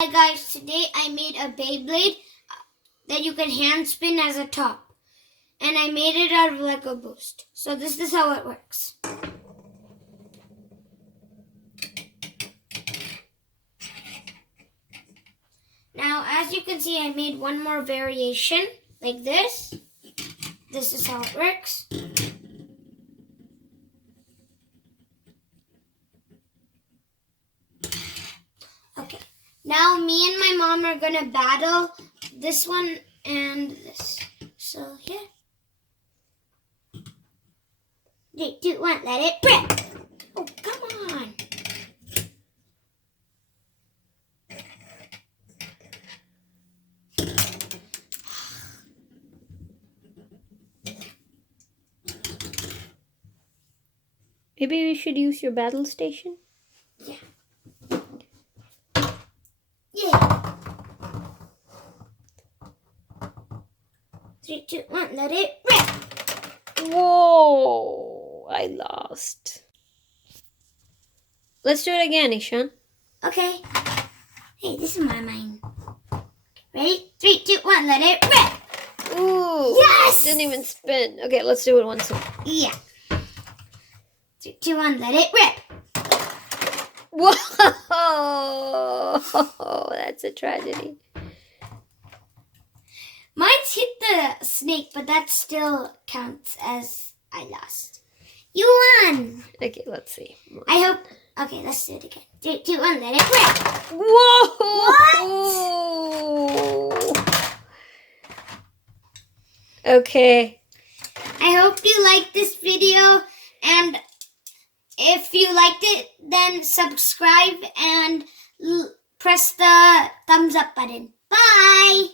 Hi guys, today I made a Beyblade that you can hand spin as a top. And I made it out of Lego Boost. So this is how it works. Now as you can see, I made one more variation like this. This is how it works. Okay. Now me and my mom are going to battle this one and this. So here. 3, 2, 1, let it rip. Oh, come on. Maybe we should use your battle station? Yeah. Yeah. 3, 2, 1, let it rip. Whoa! I lost. Let's do it again, Ishaan. Okay. Hey, this is my mind. Ready? 3, 2, 1, let it rip. Ooh! Yes! Didn't even spin. Okay, let's do it once more. Yeah. 3, 2, 1, let it rip. Whoa! That's a tragedy. Mine's hit the snake, but that still counts as I lost. You won! Okay, let's see. I hope... Okay, let's do it again. 3, 2, 1, let it rip. Whoa! Okay. I hope you liked this video, and if you liked it, then subscribe and press the thumbs up button. Bye!